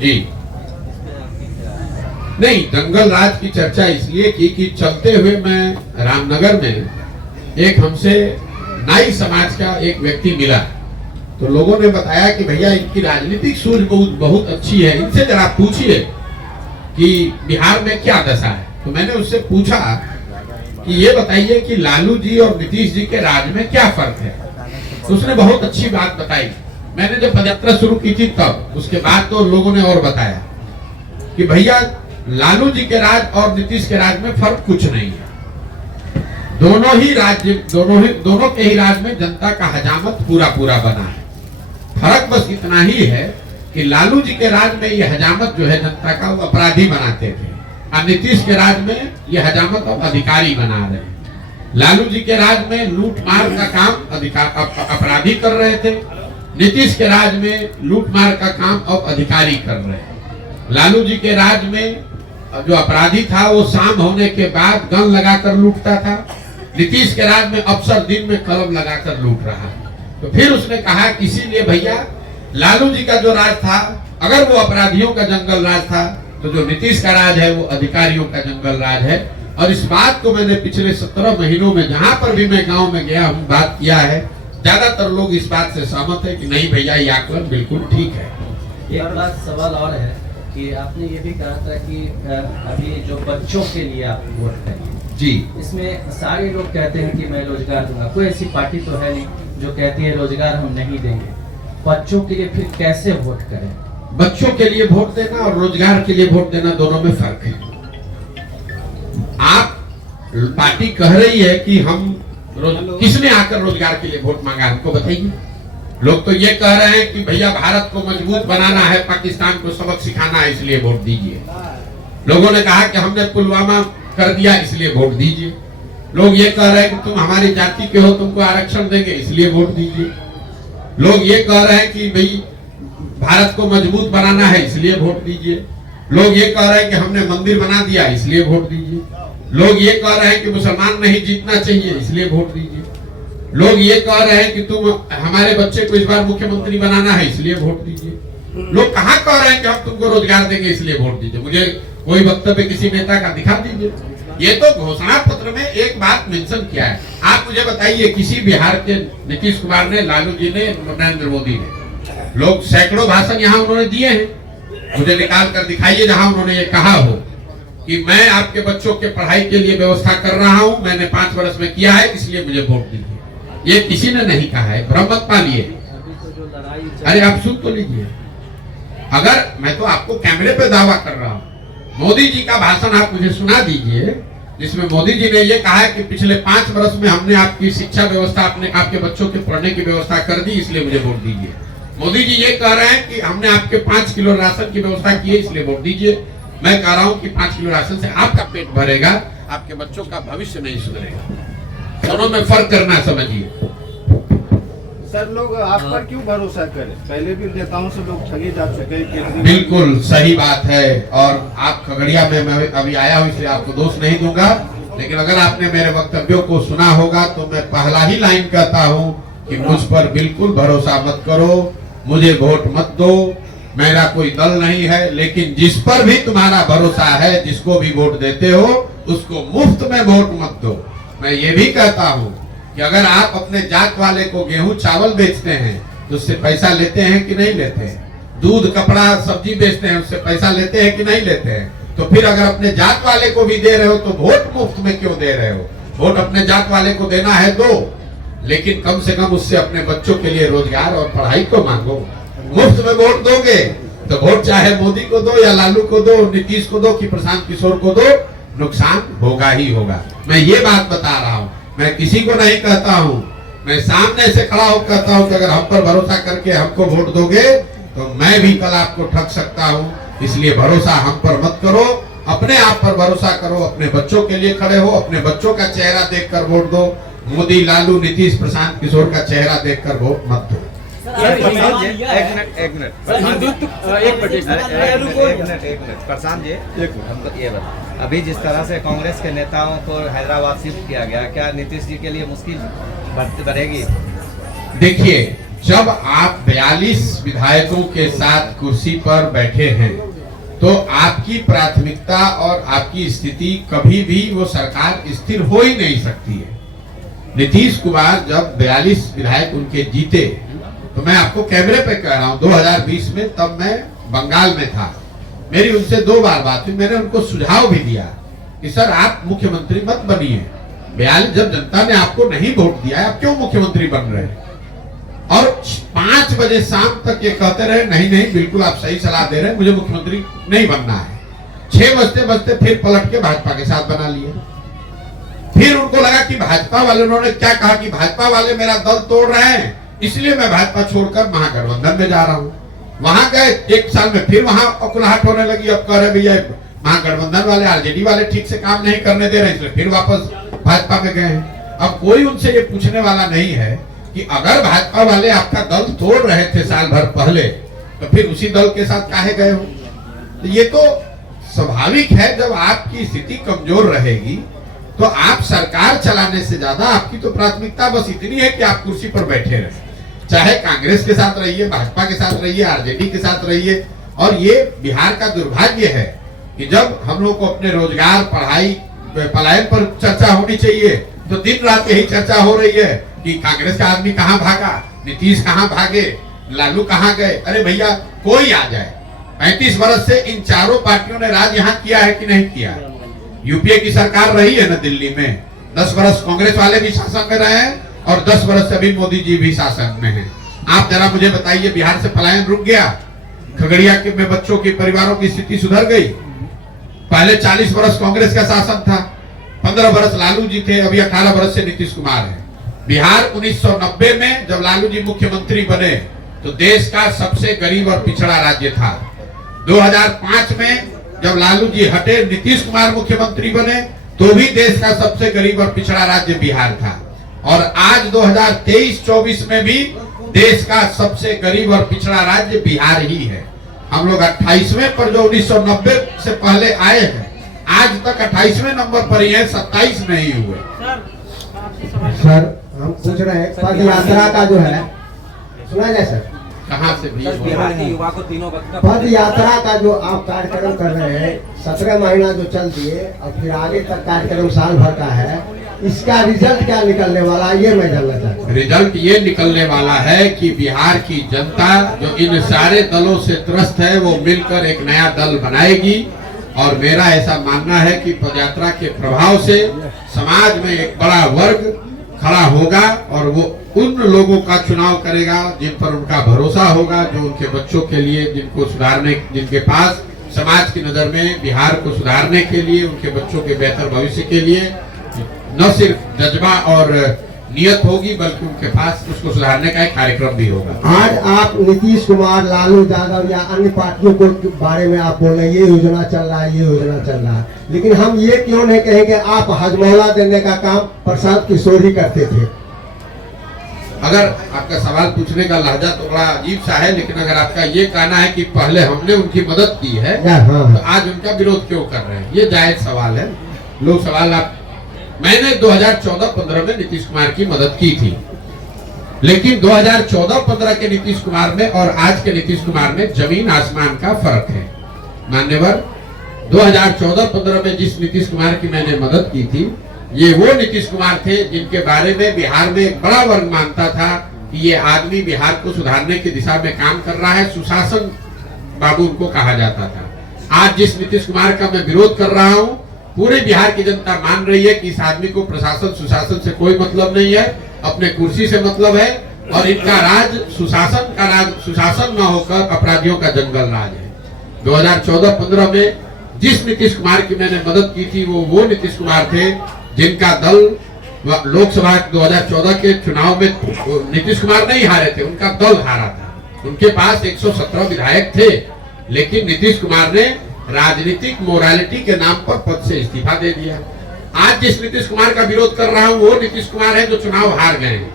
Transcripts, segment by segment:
जी नहीं, जंगल राज की चर्चा इसलिए की कि चलते हुए मैं रामनगर में एक हमसे नाई समाज का एक व्यक्ति मिला, तो लोगों ने बताया कि भैया इनकी राजनीतिक सूझ बहुत अच्छी है, इनसे जरा पूछिए कि बिहार में क्या दशा है। तो मैंने उससे पूछा कि ये बताइए कि लालू जी और नीतीश जी के राज में क्या फर्क है। तो उसने बहुत अच्छी बात बताई। मैंने जब पदयात्रा शुरू की थी तब, उसके बाद तो लोगों ने और बताया कि भैया लालू जी के राज और नीतीश के राज में फर्क कुछ नहीं है। दोनों के ही राज में जनता का हजामत पूरा बना है। फर्क बस इतना ही है कि लालू जी के राज में ये हजामत जो है जनता का वो अपराधी बनाते थे, और नीतीश के राज में ये हजामत अब अधिकारी बना रहे हैं। लालू जी के राज में लूट मार का काम अपराधी कर रहे थे, नीतीश के राज में लूट मार का काम अब अधिकारी कर रहे हैं। लालू जी के राज में जो अपराधी था वो शाम होने के बाद गन लगाकर लूटता था, नीतीश के राज में अफसर दिन में कलम लगाकर लूट रहा है। तो फिर उसने कहा इसीलिए भैया लालू जी का जो राज था, अगर वो अपराधियों का जंगल राज था, तो जो नीतीश का राज है वो अधिकारियों का जंगल राज है। और इस बात को मैंने पिछले 17 महीनों में जहां पर भी मैं गांव में गया हूं बात किया है, ज्यादातर लोग इस बात से सहमत है कि नहीं भैया ये आकलन बिल्कुल ठीक है। एक बात सवाल और है कि आपने ये भी कहा था कि अभी जो बच्चों के लिए आप वोट करेंगे जी, इसमें सारे लोग कहते हैं कि मैं रोजगार दूंगा, कोई ऐसी पार्टी तो है नहीं जो कहती है रोजगार हम नहीं देंगे। बच्चों के लिए फिर कैसे वोट करें? बच्चों के लिए वोट देना और रोजगार के लिए वोट देना दोनों में फर्क है। आप पार्टी कह रही है कि हम किसने आकर रोजगार के लिए वोट मांगा, हमको बताइए। लोग तो ये कह रहे हैं कि भैया भारत को मजबूत बनाना है, पाकिस्तान को सबक सिखाना है, इसलिए वोट दीजिए। लोगों ने कहा कि हमने पुलवामा कर दिया इसलिए वोट दीजिए। लोग ये कह रहे हैं कि तुम हमारी जाति के हो, तुमको आरक्षण देंगे इसलिए वोट दीजिए। लोग ये कह रहे हैं कि भाई भारत को मजबूत बनाना है इसलिए वोट दीजिए। लोग ये कह रहे हैं कि हमने मंदिर बना दिया इसलिए वोट दीजिए। लोग ये कह रहे हैं कि मुसलमान नहीं जीतना चाहिए इसलिए वोट दीजिए। लोग ये कह रहे हैं कि तुम हमारे बच्चे को इस बार मुख्यमंत्री बनाना है इसलिए वोट दीजिए। लोग कहाँ कह रहे हैं कि हम तुमको रोजगार देंगे इसलिए वोट दीजिए। मुझे कोई वक्तव्य किसी नेता का दिखा दीजिए। ये तो घोषणा पत्र में एक बात मेंशन किया है। आप मुझे बताइए किसी बिहार के नीतीश कुमार ने, लालू जी ने, नरेंद्र मोदी ने, लोग सैकड़ों भाषण यहाँ उन्होंने दिए हैं, मुझे निकाल कर दिखाइए जहां उन्होंने ये कहा हो कि मैं आपके बच्चों के पढ़ाई के लिए व्यवस्था कर रहा हूं, मैंने 5 वर्ष में किया है इसलिए मुझे वोट दीजिए। ये किसी ने नहीं कहा है, भ्रम मत पालिए। अरे आप सुन तो लीजिए। अगर मैं तो आपको कैमरे पे दावा कर रहा हूं, मोदी जी का भाषण आप मुझे सुना दीजिए जिसमें मोदी जी ने ये कहा है कि पिछले 5 वर्ष में हमने आपकी शिक्षा व्यवस्था, अपने आपके बच्चों के पढ़ने की व्यवस्था कर दी इसलिए मुझे वोट दीजिए। मोदी जी ये कह रहे हैं कि हमने आपके 5 किलो राशन की व्यवस्था की है इसलिए वोट दीजिए। मैं कह रहा हूं कि 5 किलो राशन से आपका पेट भरेगा, आपके बच्चों का भविष्य नहीं सुधरेगा। दोनों में फर्क करना समझिए। सर लोग आप पर क्यों भरोसा करें? पहले भी नेताओं से लोग ठगे जा चुके हैं। बिल्कुल सही बात है। और आप खगड़िया में मैं अभी आया हूँ इसलिए आपको दोष नहीं दूंगा, लेकिन अगर आपने मेरे वक्तव्यों को सुना होगा तो मैं पहला ही लाइन कहता हूँ कि मुझ पर बिल्कुल भरोसा मत करो, मुझे वोट मत दो, मेरा कोई दल नहीं है। लेकिन जिस पर भी तुम्हारा भरोसा है, जिसको भी वोट देते हो, उसको मुफ्त में वोट मत दो। मैं ये भी कहता हूँ कि अगर आप अपने जात वाले को गेहूं चावल बेचते हैं तो उससे पैसा लेते हैं कि नहीं लेते हैं? दूध कपड़ा सब्जी बेचते हैं उससे पैसा लेते हैं कि नहीं लेते हैं? तो फिर अगर अपने जात वाले को भी दे रहे हो तो वोट मुफ्त में क्यों दे रहे हो? वोट अपने जात वाले को देना है दो, लेकिन कम से कम उससे अपने बच्चों के लिए रोजगार और पढ़ाई को मांगो। मुफ्त में वोट दोगे तो वोट चाहे मोदी को दो या लालू को दो, नीतीश को दो कि प्रशांत किशोर को दो, नुकसान होगा ही होगा। मैं ये बात बता रहा हूँ, मैं किसी को नहीं कहता हूँ, मैं सामने से खड़ा होकर कहता हूँ कि अगर हम पर भरोसा करके हमको वोट दोगे तो मैं भी कल आपको ठग सकता हूँ। इसलिए भरोसा हम पर मत करो, अपने आप पर भरोसा करो, अपने बच्चों के लिए खड़े हो, अपने बच्चों का चेहरा देखकर वोट दो। मोदी, लालू, नीतीश, प्रशांत किशोर का चेहरा देखकर वोट मत दो। एक मिनट प्रशांत जी, हमको ये बता, अभी जिस तरह से कांग्रेस के नेताओं को हैदराबाद शिफ्ट किया गया, क्या नीतीश जी के लिए मुश्किल बढ़ेगी? देखिए, जब आप 42 विधायकों के साथ कुर्सी पर बैठे हैं तो आपकी प्राथमिकता और आपकी स्थिति कभी भी वो सरकार स्थिर हो ही नहीं सकती है। नीतीश कुमार जब 42 विधायक उनके जीते तो मैं आपको कैमरे पे कह रहा हूं 2020 में, तब मैं बंगाल में था, मेरी उनसे 2 बार बात हुई। मैंने उनको सुझाव भी दिया कि सर आप मुख्यमंत्री मत बनिए, 42 जब जनता ने आपको नहीं वोट दिया है, आप क्यों मुख्यमंत्री बन रहे हैं? और 5 बजे शाम तक ये कहते रहे नहीं बिल्कुल आप सही सलाह दे रहे हैं, मुझे मुख्यमंत्री नहीं बनना है। 6 बजते बजते फिर पलट के भाजपा के साथ बना लिए। फिर उनको लगा कि भाजपा वाले, उन्होंने क्या कहा कि भाजपा वाले मेरा दल तोड़ रहे हैं, इसलिए मैं भाजपा छोड़कर महागठबंधन में जा रहा हूं। वहां गए, 1 साल में फिर वहां अकुलाहट होने लगी। अब कह रहे भैया महागठबंधन वाले, आरजेडी वाले ठीक से काम नहीं करने दे रहे, इसलिए फिर वापस भाजपा में गए हैं। अब कोई उनसे ये पूछने वाला नहीं है कि अगर भाजपा वाले आपका दल तोड़ रहे थे साल भर पहले, तो फिर उसी दल के साथ काहे गए हो? तो ये तो स्वाभाविक है, जब आपकी स्थिति कमजोर रहेगी तो आप सरकार चलाने से ज्यादा आपकी तो प्राथमिकता बस इतनी है कि आप कुर्सी पर बैठे रहे, चाहे कांग्रेस के साथ रहिए, भाजपा के साथ रहिए, आरजेडी के साथ रहिए। और ये बिहार का दुर्भाग्य है कि जब हम लोग को अपने रोजगार, पढ़ाई, पलायन पर चर्चा होनी चाहिए तो दिन रात यही चर्चा हो रही है कि कांग्रेस का आदमी कहां भागा, नीतीश कहां भागे, लालू कहां गए। अरे भैया कोई आ जाए, 35 वर्ष से इन चारों पार्टियों ने राज यहाँ किया है कि नहीं किया? यूपीए की सरकार रही है ना दिल्ली में, 10 वर्ष कांग्रेस वाले भी शासन में रहे हैं और 10 वर्ष से अभी मोदी जी भी शासन में हैं। आप जरा मुझे बताइए, बिहार से पलायन रुक गया? खगड़िया के में बच्चों की, परिवारों की स्थिति सुधर गई? पहले 40 वर्ष कांग्रेस का शासन था, 15 वर्ष लालू जी थे, अभी 18 वर्ष से नीतीश कुमार है। बिहार 1990 में जब लालू जी मुख्यमंत्री बने तो देश का सबसे गरीब और पिछड़ा राज्य था। 2005 में जब लालू जी हटे, नीतीश कुमार मुख्यमंत्री बने तो भी देश का सबसे गरीब और पिछड़ा राज्य बिहार था। और आज 2023-24 में भी देश का सबसे गरीब और पिछड़ा राज्य बिहार ही है। हम लोग 28वें पर जो 1990 से पहले आए हैं, आज तक 28वें नंबर पर ही है, 27 नहीं हुए। सर हम पूछ रहे हैं पद यात्रा का जो है, सुना जाए सर? कहाँ से भी बिहार के युवा को तीनों पद यात्रा का जो आप कार्यक्रम कर रहे हैं, 17 महीना जो चल दिए और फिर आगे तक कार्यक्रम साल भर का है, इसका रिजल्ट क्या निकलने वाला है ये मैं जानना चाहता हूँ। रिजल्ट ये निकलने वाला है कि बिहार की जनता जो इन सारे दलों से त्रस्त है वो मिलकर एक नया दल बनाएगी। और मेरा ऐसा मानना है कि पदयात्रा के प्रभाव से समाज में एक बड़ा वर्ग खड़ा होगा और वो उन लोगों का चुनाव करेगा जिन पर उनका भरोसा होगा, जो उनके बच्चों के लिए, जिनको सुधारने, जिनके पास समाज की नजर में बिहार को सुधारने के लिए, उनके बच्चों के बेहतर भविष्य के लिए न सिर्फ जज्बा और नियत होगी बल्कि उनके पास उसको सुधारने का एक कार्यक्रम भी होगा। आज आप नीतीश कुमार, लालू यादव या अन्य पार्टियों के बारे में आप बोल रहे हैं ये योजना चल रहा है, ये योजना चल रहा है, लेकिन हम ये क्यों नहीं कहेंगे आप हजमौला देने का काम प्रशांत किशोर ही करते थे? अगर आपका सवाल पूछने का लहजा तो बड़ा अजीब सा है, लेकिन अगर आपका ये कहना है कि पहले हमने उनकी मदद की है तो आज उनका विरोध क्यों कर रहे हैं, ये जायज सवाल है। लोग सवाल आप, मैंने 2014-15 में नीतीश कुमार की मदद की थी, लेकिन 2014-15 के नीतीश कुमार में और आज के नीतीश कुमार में जमीन आसमान का फर्क है। मान्यवर, 2014-15 में जिस नीतीश कुमार की मैंने मदद की थी, ये वो नीतीश कुमार थे जिनके बारे में बिहार में एक बड़ा वर्ग मानता था कि ये आदमी बिहार को सुधारने की दिशा में काम कर रहा है, सुशासन बाबू उनको कहा जाता था। आज जिस नीतीश कुमार का मैं विरोध कर रहा हूँ, पूरे बिहार की जनता मान रही है कि इस आदमी को प्रशासन सुशासन से कोई मतलब नहीं है, अपने कुर्सी से मतलब है और इनका राज सुशासन का राज, सुशासन न होकर अपराधियों का जंगल राज है। 2014-15 में जिस नीतीश कुमार की मैंने मदद की थी वो नीतीश कुमार थे जिनका दल लोकसभा 2014 के चुनाव में नीतीश कुमार नहीं हारे थे, उनका दल हारा था। उनके पास 117 विधायक थे, लेकिन नीतीश कुमार ने राजनीतिक मोरालिटी के नाम पर पद से इस्तीफा दे दिया। आज जिस नीतीश कुमार का विरोध कर रहा हूं वो नीतीश कुमार है जो चुनाव हार गए हैं।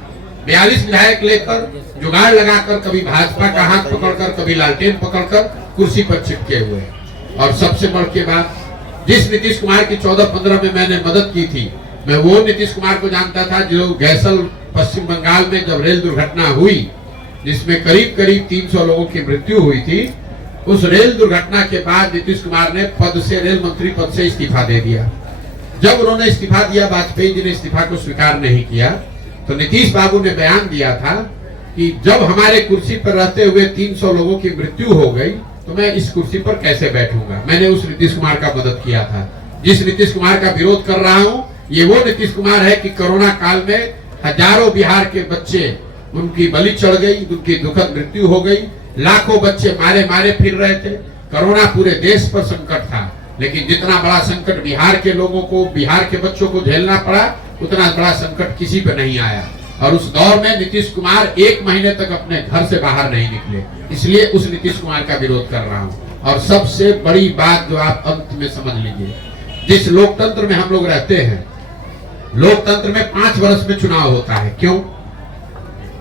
42 विधायक लेकर जुगाड़ लगाकर, कभी भाजपा का हाथ पकड़कर, कभी लालटेन पकड़कर कुर्सी पर चिपके हुए। और सबसे बड़ के बाद, जिस नीतीश कुमार की 14-15 में मैंने मदद की थी, मैं वो नीतीश कुमार को जानता था जो गैसल पश्चिम बंगाल में जब रेल दुर्घटना हुई जिसमें करीब करीब 300 लोगों की मृत्यु हुई थी, उस रेल दुर्घटना के बाद नीतीश कुमार ने पद से, रेल मंत्री पद से इस्तीफा दे दिया। जब उन्होंने इस्तीफा दिया, वाजपेयी जी ने इस्तीफा को स्वीकार नहीं किया, तो नीतीश बाबू ने बयान दिया था कि जब हमारे कुर्सी पर रहते हुए 300 लोगों की मृत्यु हो गई तो मैं इस कुर्सी पर कैसे बैठूंगा। मैंने उस नीतीश कुमार का मदद किया था। जिस नीतीश कुमार का विरोध कर रहा हूं, ये वो नीतीश कुमार है कि कोरोना काल में हजारों बिहार के बच्चे, उनकी बलि चढ़ गई, उनकी दुखद मृत्यु हो गई, लाखों बच्चे मारे मारे फिर रहे थे। कोरोना पूरे देश पर संकट था, लेकिन जितना बड़ा संकट बिहार के लोगों को, बिहार के बच्चों को झेलना पड़ा, उतना बड़ा संकट किसी पे नहीं आया। और उस दौर में नीतीश कुमार 1 महीने तक अपने घर से बाहर नहीं निकले। इसलिए उस नीतीश कुमार का विरोध कर रहा हूं। और सबसे बड़ी बात जो आप अंत में समझ लीजिए, जिस लोकतंत्र में हम लोग रहते हैं, लोकतंत्र में 5 वर्ष में चुनाव होता है। क्यों?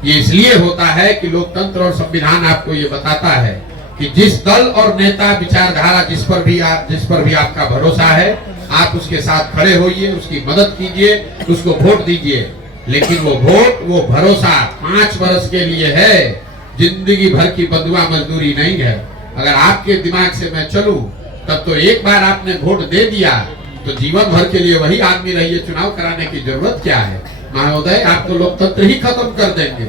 ये इसलिए होता है कि लोकतंत्र और संविधान आपको ये बताता है कि जिस दल और नेता, विचारधारा जिस पर भी आपका भरोसा है, आप उसके साथ खड़े होइए, उसकी मदद कीजिए, उसको वोट दीजिए। लेकिन वो वोट, वो भरोसा 5 वर्ष के लिए है, जिंदगी भर की बंधुआ मजदूरी नहीं है। अगर आपके दिमाग से मैं चलूं, तब तो एक बार आपने वोट दे दिया तो जीवन भर के लिए वही आदमी रहिए, चुनाव कराने की जरूरत क्या है। महोदय, आप तो लोकतंत्र ही खत्म कर देंगे।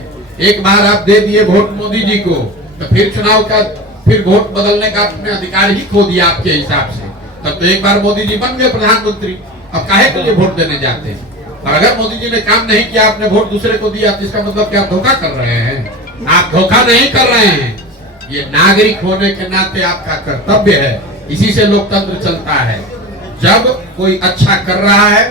एक बार आप दे दिए वोट मोदी जी को, तो फिर चुनाव का, फिर वोट बदलने का अपने अधिकार ही खो दिया आपके हिसाब से। तब तो एक बार मोदी जी बन गए प्रधानमंत्री, अब काहे के लिए वोट देने जाते हैं। और अगर मोदी जी ने काम नहीं किया, आपने वोट दूसरे को दिया, तो इसका मतलब क्या आप धोखा कर रहे हैं? आप धोखा नहीं कर रहे हैं। ये नागरिक होने के नाते आपका कर्तव्य है। इसी से लोकतंत्र चलता है। जब कोई अच्छा कर रहा है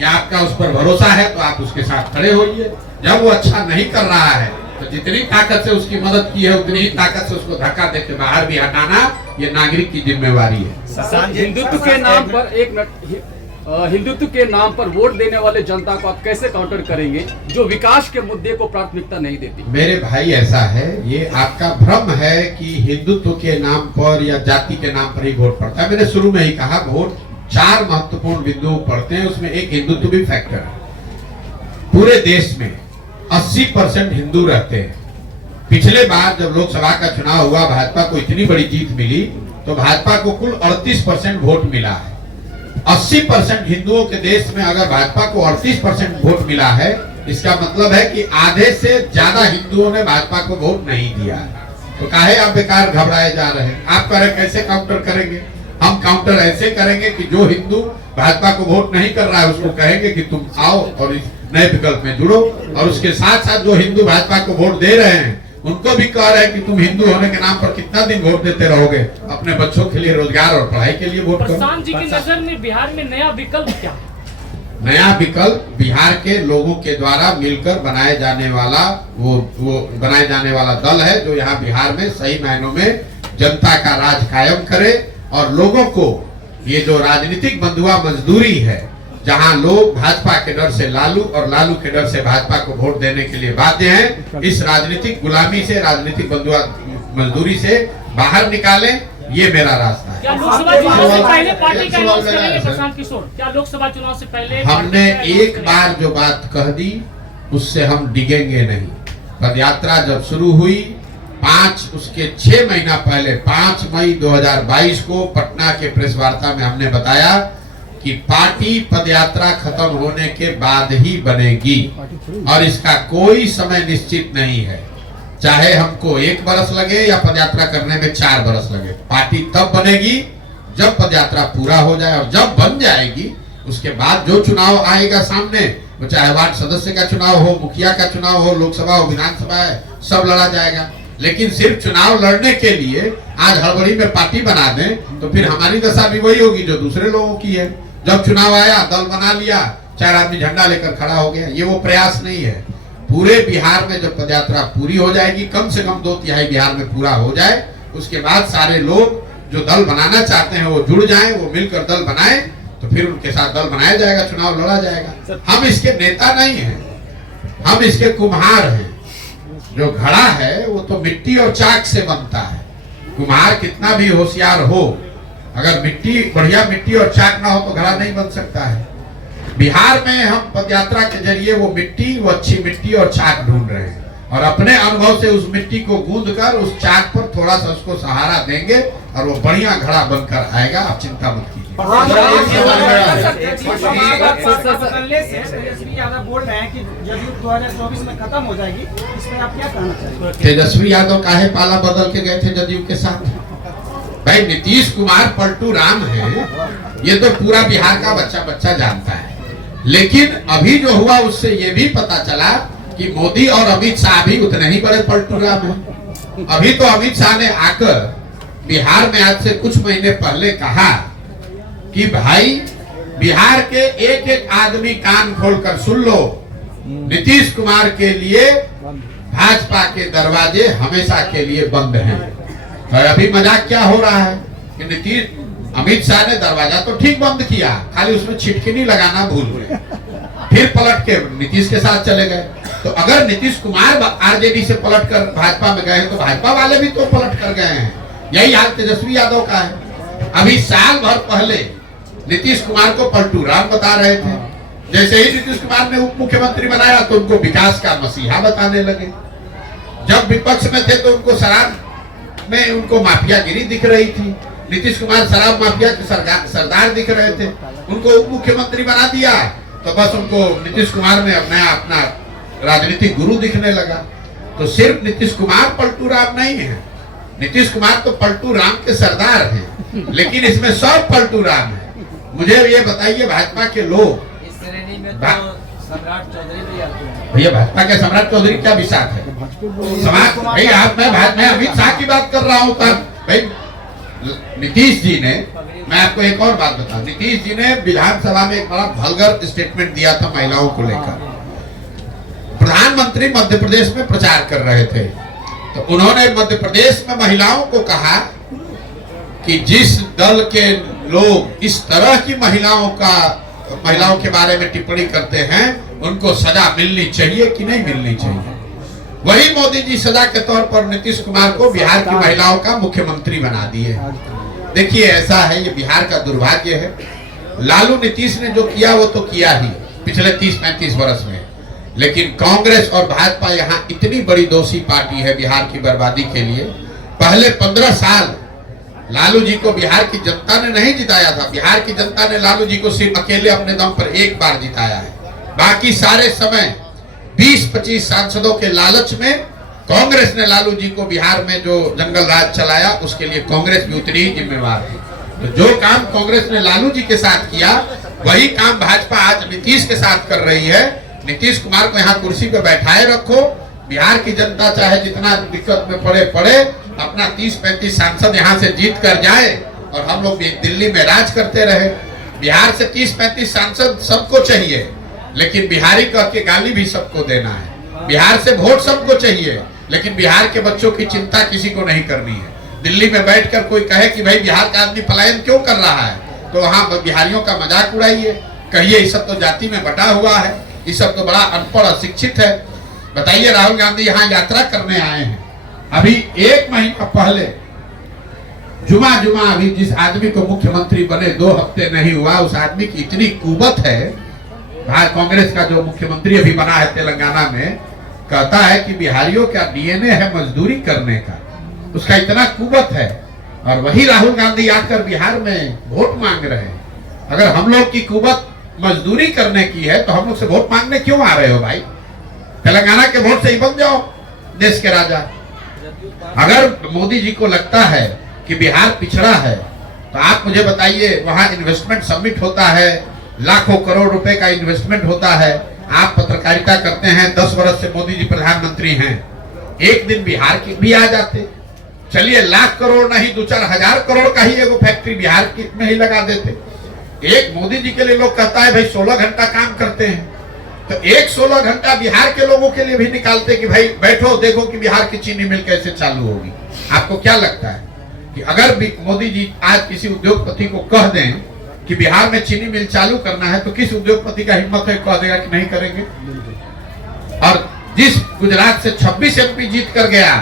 या आपका उस पर भरोसा है, तो आप उसके साथ खड़े होइए। जब वो अच्छा नहीं कर रहा है, तो जितनी ताकत से उसकी मदद की है, उतनी ही ताकत से उसको धक्का देकर बाहर भी हटाना, ये नागरिक की जिम्मेवारी है। हिंदुत्व के नाम पर, एक मिनट, हिंदुत्व के नाम पर वोट देने वाले जनता को आप कैसे काउंटर करेंगे जो विकास के मुद्दे को प्राथमिकता नहीं देती? मेरे भाई, ऐसा है, ये आपका भ्रम है कि हिंदुत्व के नाम पर या जाति के नाम पर ही वोट पड़ता है। मैंने शुरू में ही कहा, वोट 4 महत्वपूर्ण बिंदुओं पड़ते हैं, उसमें एक हिंदुत्व भी फैक्टर है। पूरे देश में 80% हिंदू रहते हैं। पिछले बार जब लोकसभा का चुनाव हुआ, भाजपा को इतनी बड़ी जीत मिली, तो भाजपा को कुल 38% वोट मिला है। 80% हिंदुओं के देश में अगर भाजपा को 38% वोट मिला है, इसका मतलब है कि आधे से ज्यादा हिंदुओं ने भाजपा को वोट नहीं दिया। तो काहे आप बेकार घबराए जा रहे हैं? आप करें कैसे काउंटर करेंगे? हम काउंटर ऐसे करेंगे कि जो हिंदू भाजपा को वोट नहीं कर रहा है, उसको कहेंगे कि तुम आओ और इस नए विकल्प में जुड़ो। और उसके साथ साथ जो हिंदू भाजपा को वोट दे रहे हैं, उनको भी कह रहे हैं कि तुम हिंदू होने के नाम पर कितना दिन वोट देते रहोगे, अपने बच्चों के लिए, रोजगार और पढ़ाई के लिए वोट करो। प्रशांत जी की नजर में बिहार में नया विकल्प क्या है? नया विकल्प बिहार के लोगों के द्वारा मिलकर बनाए जाने वाला वो बनाए जाने वाला दल है, जो यहाँ बिहार में सही मायनों में जनता का राज कायम करे और लोगों को ये जो राजनीतिक बंधुआ मजदूरी है, जहां लोग भाजपा के डर से लालू और लालू के डर से भाजपा को वोट देने के लिए बाध्य हैं, इस राजनीतिक गुलामी से, राजनीतिक बंधुआ मजदूरी से बाहर निकालें, ये मेरा रास्ता है। क्या लोकसभा चुनाव से पहले पार्टी का अनाउंस करेंगे प्रशांत किशोर? क्या लोकसभा चुनाव से पहले हमने एक बार जो बात कह दी, उससे हम डिगेंगे नहीं। पदयात्रा जब शुरू हुई, उसके 6 महीना पहले 5 मई 2022 को पटना के प्रेस वार्ता में हमने बताया कि पार्टी पदयात्रा खत्म होने के बाद ही बनेगी और इसका कोई समय निश्चित नहीं है। चाहे हमको 1 बरस लगे या पदयात्रा करने में 4 बरस लगे, पार्टी तब बनेगी जब पदयात्रा पूरा हो जाए। और जब बन जाएगी, उसके बाद जो चुनाव आएगा सामने, वो चाहे वार्ड सदस्य का चुनाव हो, मुखिया का चुनाव हो, लोकसभा हो, विधानसभा है, सब लड़ा जाएगा। लेकिन सिर्फ चुनाव लड़ने के लिए आज हड़बड़ी में पार्टी बना दें, तो फिर हमारी दशा भी वही होगी जो दूसरे लोगों की है। जब चुनाव आया, दल बना लिया, 4 आदमी झंडा लेकर खड़ा हो गया, ये वो प्रयास नहीं है। पूरे बिहार में जब पदयात्रा पूरी हो जाएगी, कम से कम 2/3 बिहार में पूरा हो जाए, उसके बाद सारे लोग जो दल बनाना चाहते हैं वो जुड़ जाएं, वो मिलकर दल बनाएं, तो फिर उनके साथ दल बनाया जाएगा, चुनाव लड़ा जाएगा। हम इसके नेता नहीं हैं, हम इसके कुम्हार हैं। जो घड़ा है वो तो मिट्टी और चाक से बनता है। कुम्हार कितना भी होशियार हो, अगर बढ़िया मिट्टी और चाक ना हो तो घड़ा नहीं बन सकता है। बिहार में हम पदयात्रा के जरिए वो अच्छी मिट्टी और चाक ढूंढ रहे हैं और अपने अनुभव से उस मिट्टी को गूंद कर उस चाक पर थोड़ा सा उसको सहारा देंगे और वो बढ़िया घड़ा बनकर आएगा। आप चिंता मत कीजिए। तेजस्वी यादव बोल रहे हैं कि जदयू 2024 में खत्म हो जाएगी, इस पर आप क्या कहना चाहेंगे? तेजस्वी यादव काहे पाला बदल के गए थे जदयू के साथ? भाई नीतीश कुमार पलटू राम है, ये तो पूरा बिहार का बच्चा बच्चा जानता है। लेकिन अभी जो हुआ उससे ये भी पता चला कि मोदी और अमित शाह भी उतने ही बड़े पलटू राम हैं। अभी तो अमित शाह ने आकर बिहार में आज से कुछ महीने पहले कहा कि भाई बिहार के एक एक आदमी कान खोलकर सुन लो, नीतीश कुमार के लिए भाजपा के दरवाजे हमेशा के लिए बंद हैं। तो अभी मजाक क्या हो रहा है कि अमित शाह ने दरवाजा तो ठीक बंद किया, खाली उसमें छिटकिनी लगाना भूल गए, फिर पलट के नीतीश के साथ चले गए। तो अगर नीतीश कुमार आरजेडी से पलट कर भाजपा में गए तो भाजपा वाले भी तो पलट कर गए हैं। यही हाल तेजस्वी यादव का है। अभी साल भर पहले नीतीश कुमार को पलटू राम बता रहे थे, जैसे ही नीतीश कुमार ने उप मुख्यमंत्री बनाया तो उनको विकास का मसीहा बताने लगे। जब विपक्ष में थे तो उनको शराब में उनको माफियागिरी दिख रही थी। नीतीश कुमार शराब माफिया के सरदार दिख रहे थे, उनको उप मुख्यमंत्री बना दिया तो बस उनको नीतीश कुमार ने अपना राजनीतिक गुरु दिखने लगा। तो सिर्फ नीतीश कुमार पलटू राम नहीं है, नीतीश कुमार तो पलटू राम के सरदार हैं, लेकिन इसमें सब पलटू राम है। मुझे ये बताइए भाजपा के लोग, इस श्रेणी में तो सम्राट चौधरी भी आते हैं। भैया भाजपा के सम्राट चौधरी क्या विशाख है समाज? भाई आप मैं अमित शाह की बात कर रहा हूँ। तब भाई नीतीश जी ने, मैं आपको एक और बात बताऊं, नीतीश जी ने विधानसभा में एक बड़ा वल्गर स्टेटमेंट दिया था महिलाओं को लेकर। प्रधानमंत्री मध्य प्रदेश में प्रचार कर रहे थे तो उन्होंने मध्य प्रदेश में महिलाओं को कहा कि जिस दल के लोग इस तरह की महिलाओं के बारे में टिप्पणी करते हैं उनको सजा मिलनी चाहिए कि नहीं मिलनी चाहिए। वही मोदी जी सजा के तौर पर नीतीश कुमार को बिहार की महिलाओं का मुख्यमंत्री बना दिए। देखिए ऐसा है, ये बिहार का दुर्भाग्य है। लालू नीतीश ने जो किया वो तो किया ही पिछले 30-35 वर्ष में, लेकिन कांग्रेस और भाजपा यहाँ इतनी बड़ी दोषी पार्टी है बिहार की बर्बादी के लिए। पहले 15 साल लालू जी को बिहार की जनता ने नहीं जिताया था। बिहार की जनता ने लालू जी को सिर्फ अकेले अपने दम पर एक बार जिताया है। बाकी सारे समय 20-25 सांसदों के लालच में कांग्रेस ने लालू जी को बिहार में जो जंगल राज चलाया उसके लिए कांग्रेस भी उतनी ही जिम्मेवार है। तो जो काम कांग्रेस ने लालू जी के साथ किया वही काम भाजपा आज नीतीश के साथ कर रही है। नीतीश कुमार को यहाँ कुर्सी पे बैठाए रखो, बिहार की जनता चाहे जितना दिक्कत में पड़े अपना 30-35 सांसद यहाँ से जीत कर जाए और हम लोग दिल्ली में राज करते रहे। बिहार से 30-35 सांसद सबको चाहिए, लेकिन बिहारी कह के गाली भी सबको देना है। बिहार से वोट सबको चाहिए, लेकिन बिहार के बच्चों की चिंता किसी को नहीं करनी है। दिल्ली में बैठकर कोई कहे कि भाई बिहार का आदमी पलायन क्यों कर रहा है, तो वहाँ बिहारियों का मजाक उड़ाइए, कहिए ये सब तो जाति में बटा हुआ है, ये सब तो बड़ा अनपढ़ अशिक्षित है। बताइए राहुल गांधी यहाँ यात्रा करने आए हैं, अभी 1 महीना पहले जुमा अभी जिस आदमी को मुख्यमंत्री बने 2 हफ्ते नहीं हुआ, उस आदमी की इतनी कुवत है। कांग्रेस का जो मुख्यमंत्री अभी बना है तेलंगाना में, कहता है कि बिहारियों का डीएनए है मजदूरी करने का, उसका इतना कुवत है। और वही राहुल गांधी आकर बिहार में वोट मांग रहे हैं। अगर हम लोग की कुवत मजदूरी करने की है तो हम लोग से वोट मांगने क्यों आ रहे हो भाई? तेलंगाना के वोट से ही बन जाओ देश के राजा। अगर मोदी जी को लगता है कि बिहार पिछड़ा है तो आप मुझे बताइए, वहां इन्वेस्टमेंट समिट होता है, लाखों करोड़ रुपए का इन्वेस्टमेंट होता है। आप पत्रकारिता करते हैं, 10 वर्ष से मोदी जी प्रधानमंत्री हैं, एक दिन बिहार की भी आ जाते। चलिए लाख करोड़ नहीं 2-4 हजार करोड़ का ही एगो फैक्ट्री बिहार की में ही लगा देते। एक मोदी जी के लिए लोग कहता है भाई 16 घंटा काम करते हैं, तो एक 16 घंटा बिहार के लोगों के लिए भी निकालते कि भाई बैठो देखो कि बिहार की चीनी मिल कैसे चालू होगी। आपको क्या लगता है कि अगर मोदी जी आज किसी उद्योगपति को कह दें कि बिहार में चीनी मिल चालू करना है, तो किस उद्योगपति का हिम्मत है कह देगा कि नहीं करेंगे? और जिस गुजरात से 26 MP जीत कर गया,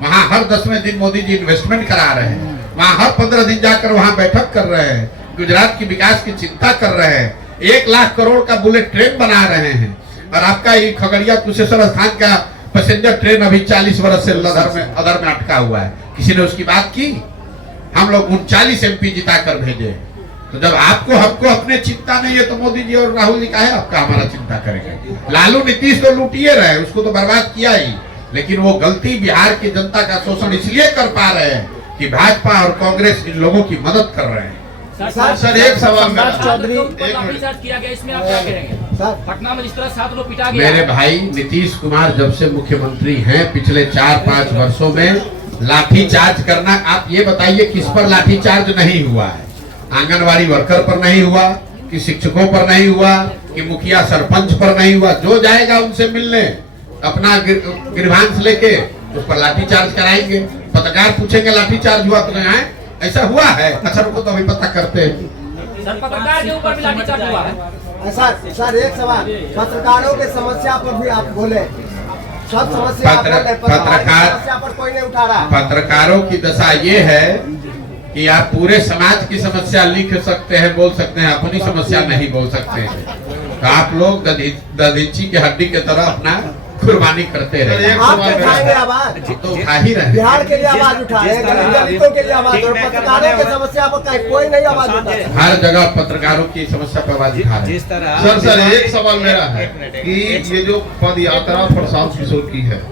वहां हर 10वें दिन मोदी जी इन्वेस्टमेंट करा रहे हैं, वहां हर 15 दिन जाकर वहां बैठक कर रहे हैं, गुजरात की विकास की चिंता कर रहे हैं, 1 लाख करोड़ का बुलेट ट्रेन बना रहे हैं। और आपका ये खगड़िया कुशेश्वर स्थान का पैसेंजर ट्रेन अभी 40 वर्ष से अदर में अटका हुआ है, किसी ने उसकी बात की? हम लोग 39 MP जिता कर भेजे। तो जब आपको हमको अपने चिंता नहीं है तो मोदी जी और राहुल जी का है आपका हमारा चिंता करेंगे? लालू नीतीश तो लूटिए रहे, उसको तो बर्बाद किया ही, लेकिन वो गलती बिहार की जनता का शोषण इसलिए कर पा रहे हैं कि भाजपा और कांग्रेस इन लोगों की मदद कर रहे हैं। सर एक सवाल मेरा, चौधरी एक किया गया, इसमें आप क्या कहेंगे? पटना में जिस तरह 7 लोग पिटा गया। मेरे भाई नीतीश कुमार जब से मुख्यमंत्री हैं पिछले 4-5 वर्षों में लाठीचार्ज करना, आप ये बताइए किस पर लाठीचार्ज नहीं हुआ है? आंगनवाड़ी वर्कर पर नहीं हुआ, कि शिक्षकों पर नहीं हुआ, कि मुखिया सरपंच पर नहीं हुआ? जो जाएगा उनसे मिलने अपना ग्रीवांस लेके उस पर लाठीचार्ज कराएंगे। पत्रकार पूछेंगे लाठीचार्ज हुआ तो यहाँ ऐसा हुआ है? अच्छा रुको तो अभी पता करते हैं। सर पत्रकार के ऊपर भी लाठीचार्ज हुआ है। सर एक सवाल, पत्रकारों की समस्या पर भी आप बोले, सब समस्या आप बोले, पत्रकार समस्या पर कोई नहीं उठा रहा। पत्रकारों की दशा ये है कि आप पूरे समाज की समस्या लिख सकते हैं, बोल सकते हैं, अपनी समस्या नहीं बोल सकते हैं। तो आप लोग दधीची के हड्डी की तरह अपना कुर्बानी करते रहे। आप उठाएंगे आवाज, तो उठा ही रहे। बिहार के लिए आवाज उठाए, दलितों के लिए आवाज, और पत्रकारों की समस्या पर कोई नहीं आवाज उठा। हर जगह पत्रकारों की समस्या पर आवाज उठा रहे। जिस तरह सर एक सवाल मेरा है कि ये जो पद यात्रा प्रशांत किशोर की है,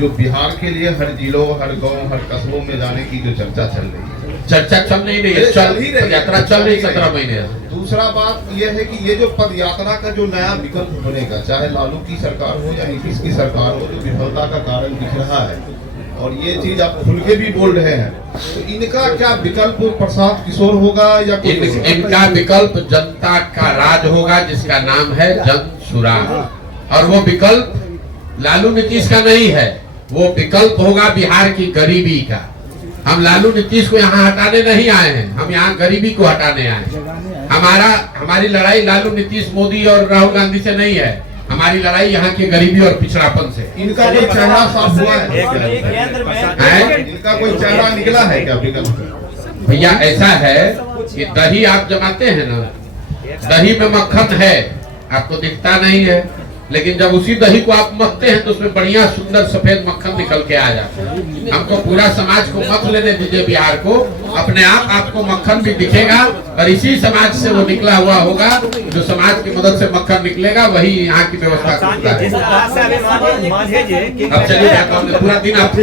जो बिहार के लिए हर जिलों, हर गांव, हर कस्बों में जाने की जो चर्चा चल रही है, चर्चा चल नहीं रही है, चल ही रही, यात्रा चल रही 17 महीने। दूसरा बात यह है कि ये जो पद यात्रा का जो नया विकल्प बनेगा, चाहे लालू की सरकार हो या नीतीश की सरकार हो, जो विफलता का कारण दिख रहा है, और ये चीज आप खुल के भी बोल रहे हैं, तो इनका क्या विकल्प प्रशांत किशोर होगा या इनका विकल्प जनता का राज होगा, जिसका नाम है जन सुराग। और वो विकल्प लालू नीतीश का नहीं है, वो विकल्प होगा बिहार की गरीबी का। हम लालू नीतीश को यहाँ हटाने नहीं आए हैं, हम यहाँ गरीबी को हटाने आए हैं। हमारी लड़ाई लालू नीतीश मोदी और राहुल गांधी से नहीं है, हमारी लड़ाई यहाँ की गरीबी और पिछड़ापन से। इनका कोई चेहरा साफ हुआ है? इनका कोई चेहरा निकला है क्या विकल्प? भैया ऐसा है कि दही आप जमाते हैं ना, दही में मक्खन है, आपको दिखता नहीं है, लेकिन जब उसी दही को आप मथते हैं तो उसमें बढ़िया सुंदर सफेद मक्खन निकल के आ जाता है। हमको पूरा समाज को मत लेने दीजिए बिहार को, अपने आप आपको मक्खन भी दिखेगा, और इसी समाज से वो निकला हुआ होगा, जो समाज की मदद से मक्खन निकलेगा वही यहाँ की व्यवस्था करता है। अब चलिए पूरा दिन आप